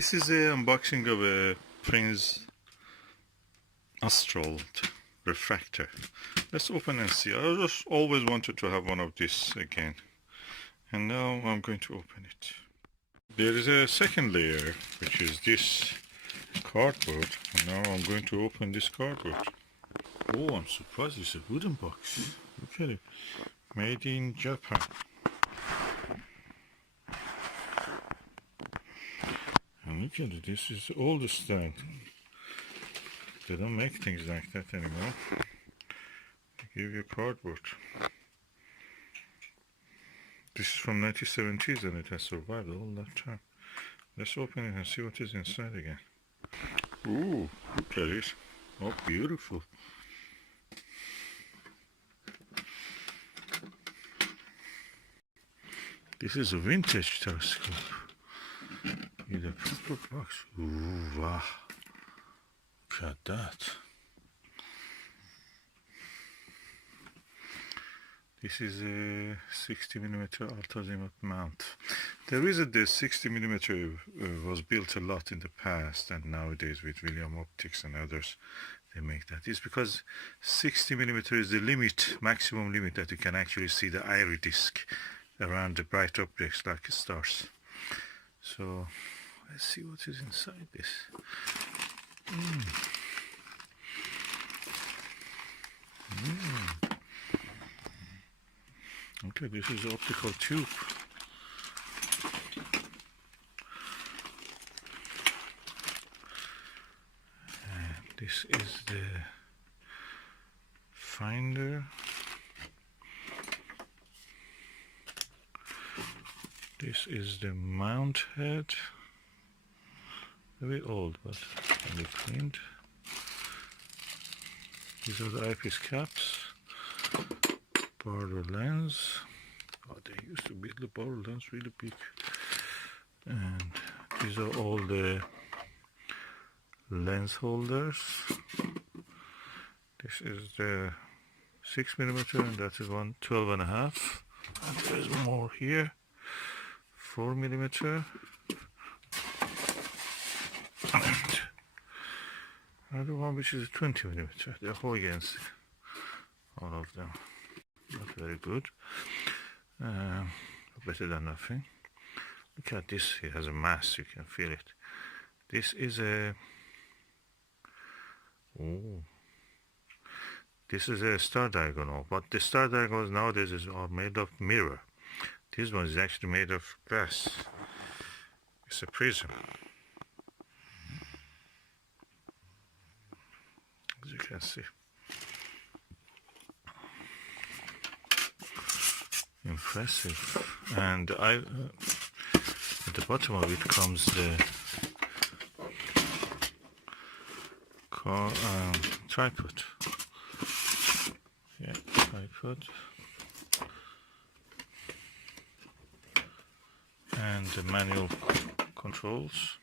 This is an unboxing of a Prinz Astral refractor. Let's open and see. I just always wanted to have one of these again, and now I'm going to open it. There is a second layer, which is this cardboard, and now I'm going to open this cardboard. Oh, I'm surprised it's a wooden box. Look at it. Made in Japan. And look at it, this is old style. They don't make things like that anymore. They give you cardboard. This is from 1970s and it has survived all that time. Let's open it and see what is inside again. Ooh, look at it. Oh, beautiful. This is a vintage telescope. In a proper box. Ooh, wow. Look at that. This is a 60mm ultra-azimuth mount. The reason the 60mm was built a lot in the past, and nowadays with William Optics and others, they make that, is because 60mm is the limit, maximum limit that you can actually see the iridescence around the bright objects like stars. So let's see what is inside this. Okay, this is the optical tube. And this is the finder. This is the mount head. A bit old, but really cleaned. These are the eyepiece caps. Border lens. Oh, they used to build the border lens really big. And these are all the lens holders. This is the 6mm, and that is 12.5. And there's more here. 4mm. And another one which is a 20mm. They're Huygens, all of them. Not very good. Better than nothing. Look at this. It has a mass. You can feel it. This is a. Oh. This is a star diagonal, but the star diagonals nowadays are made of mirror. This one is actually made of glass. It's a prism. As you can see. Impressive. And at the bottom of it comes the tripod. Yeah, tripod. And the manual controls,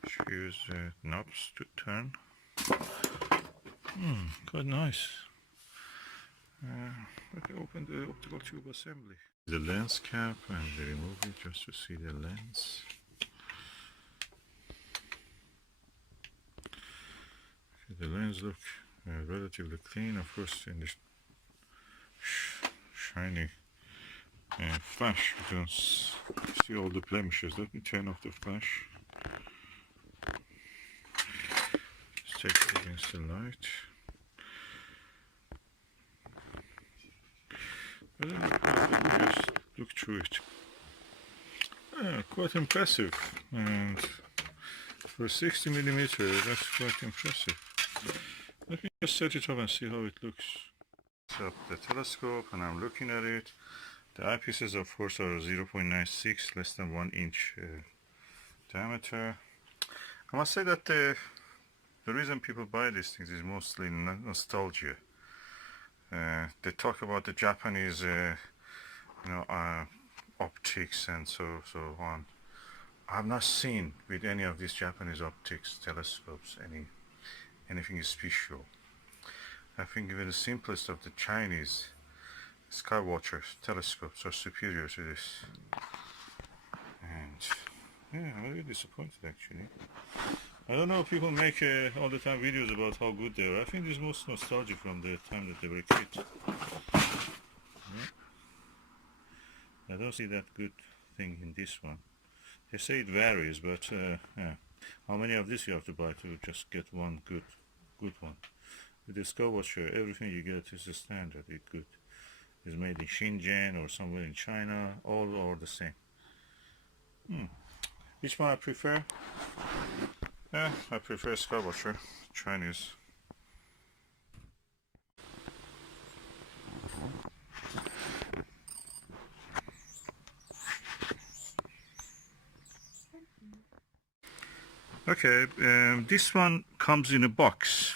which use knobs to turn. Quite nice. Let me open the optical tube assembly. The lens cap, and they remove it just to see the lens. The lens look relatively clean, of course, in this shiny flash. You don't see all the blemishes. Let me turn off the flash. Just take it against the light. Let me just look through it. Quite impressive, and for 60mm, that's quite impressive. Let me just set it up and see how it looks. Set up the telescope, and I'm looking at it. The eyepieces, of course, are 0.96, less than 1 inch diameter. I must say that the reason people buy these things is mostly nostalgia. They talk about the Japanese, optics and so on. I've not seen with any of these Japanese optics telescopes anything special. I think even the simplest of the Chinese Skywatcher telescopes are superior to this. And Yeah, I'm really disappointed actually. I don't know if people make all the time videos about how good they are. I think it's most nostalgic from the time that they were kids. Yeah. I don't see that good thing in this one. They say it varies, but yeah. How many of this you have to buy to just get one good one? With the Skywatcher, everything you get is a standard. It's good. It's made in Shenzhen or somewhere in China. All are the same. Which one I prefer? Yeah, I prefer Skywatcher, Chinese. Okay, this one comes in a box,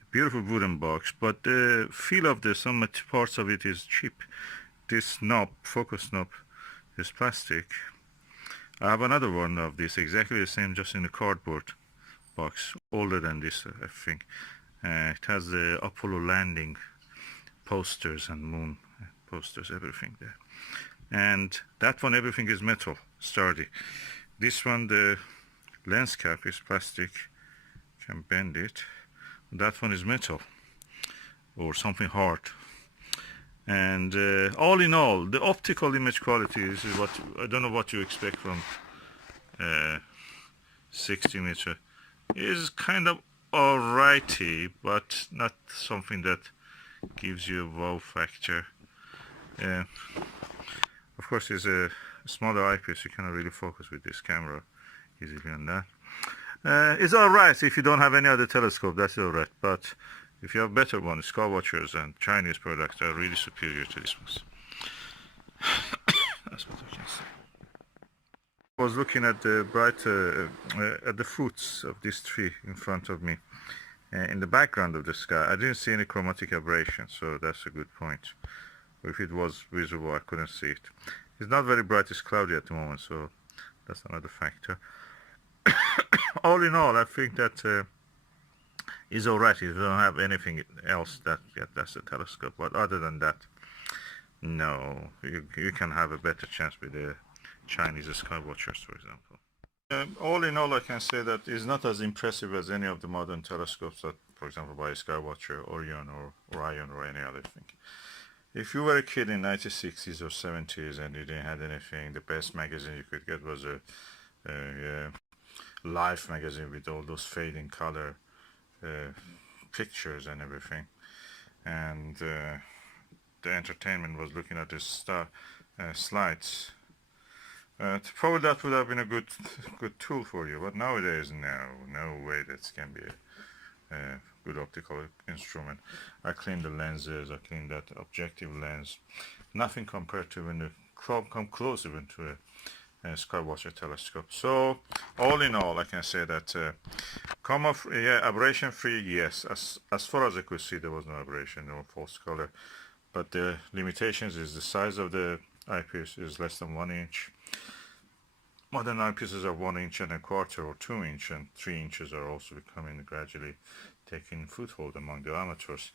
a beautiful wooden box, but the feel of some parts of it is cheap. This knob, focus knob, is plastic. I have another one of this, exactly the same, just in a cardboard box, older than this, I think. It has the Apollo landing posters and moon posters, everything there. And that one, everything is metal, sturdy. This one, the lens cap is plastic, can bend it. That one is metal or something hard. And all in all, the optical image quality is what I don't know what you expect from 60mm. Is kind of alrighty, but not something that gives you a wow factor. Of course, it's a smaller eyepiece. You cannot really focus with this camera easily on that. It's alright if you don't have any other telescope, that's alright, but if you have better ones, Skywatchers and Chinese products are really superior to this ones. That's what I can say. I was looking at the at the fruits of this tree in front of me. In the background of the sky, I didn't see any chromatic aberration, so that's a good point. If it was visible, I couldn't see it. It's not very bright, it's cloudy at the moment, so that's another factor. All in all, I think that is alright. You don't have anything else that's a telescope. But other than that, no, you can have a better chance with the Chinese Skywatchers, for example. All in all, I can say that it's not as impressive as any of the modern telescopes that, for example, by Skywatcher, Orion, or Orion, or any other thing. If you were a kid in 1960s or 70s and you didn't have anything, the best magazine you could get was a Life magazine with all those fading color pictures and everything, and the entertainment was looking at the slides. Probably that would have been a good tool for you, but nowadays, no way that can be a good optical instrument. I cleaned the lenses, I cleaned that objective lens. Nothing compared to when you come close even to a Skywatcher telescope. So all in all, I can say that aberration free, yes. As far as I could see, there was no aberration, no false color. But the limitations is the size of the eyepiece is less than 1 inch. Modern eyepieces are 1 inch and a quarter or 2 inch, and 3 inches are also becoming gradually taking foothold among the amateurs.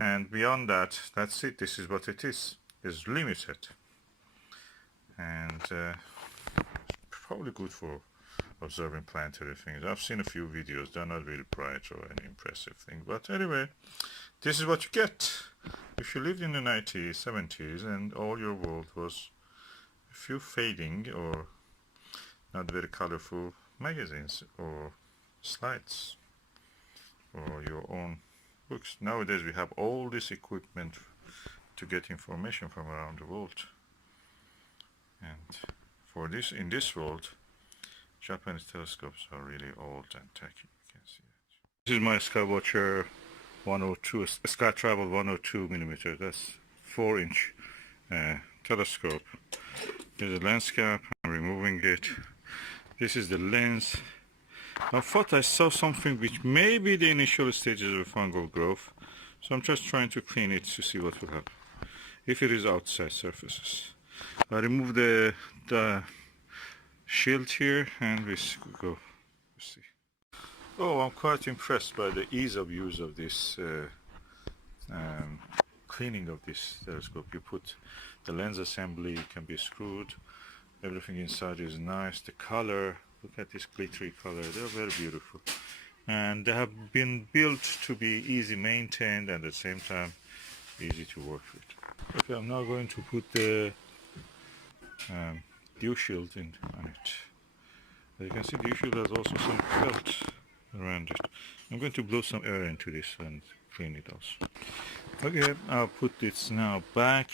And beyond that, that's it. This is what it is. It's limited. And probably good for observing planetary things. I've seen a few videos. They're not really bright or any impressive thing. But anyway, this is what you get. If you lived in the 90s, 70s, and all your world was a few fading or not very colorful magazines or slides or your own books. Nowadays we have all this equipment to get information from around the world. And for this, in this world, Japanese telescopes are really old and tacky. You can see it. This is my Skywatcher 102, Sky Travel 102mm. That's 4-inch telescope. There's a lens cap. I'm removing it. This is the lens. I thought I saw something which may be the initial stages of fungal growth, so I'm just trying to clean it to see what will happen if it is outside surfaces. I remove the shield here and we go see. Oh, I'm quite impressed by the ease of use of this cleaning of this telescope. You put the lens assembly, can be screwed, Everything inside is nice. The color, look at this glittery color, they're very beautiful. And they have been built to be easy maintained and at the same time easy to work with. Okay, I'm now going to put the dew shield on it. As you can see, dew shield has also some felt around it. I'm going to blow some air into this and clean it also. Okay, I'll put this now back.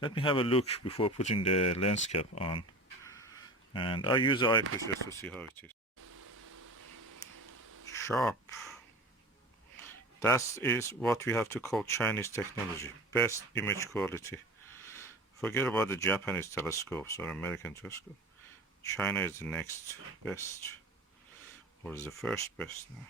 Let me have a look before putting the lens cap on. And I'll use the eyepiece just to see how it is. Sharp. That is what we have to call Chinese technology. Best image quality. Forget about the Japanese telescopes or American telescope. China is the next best, or is the first best now.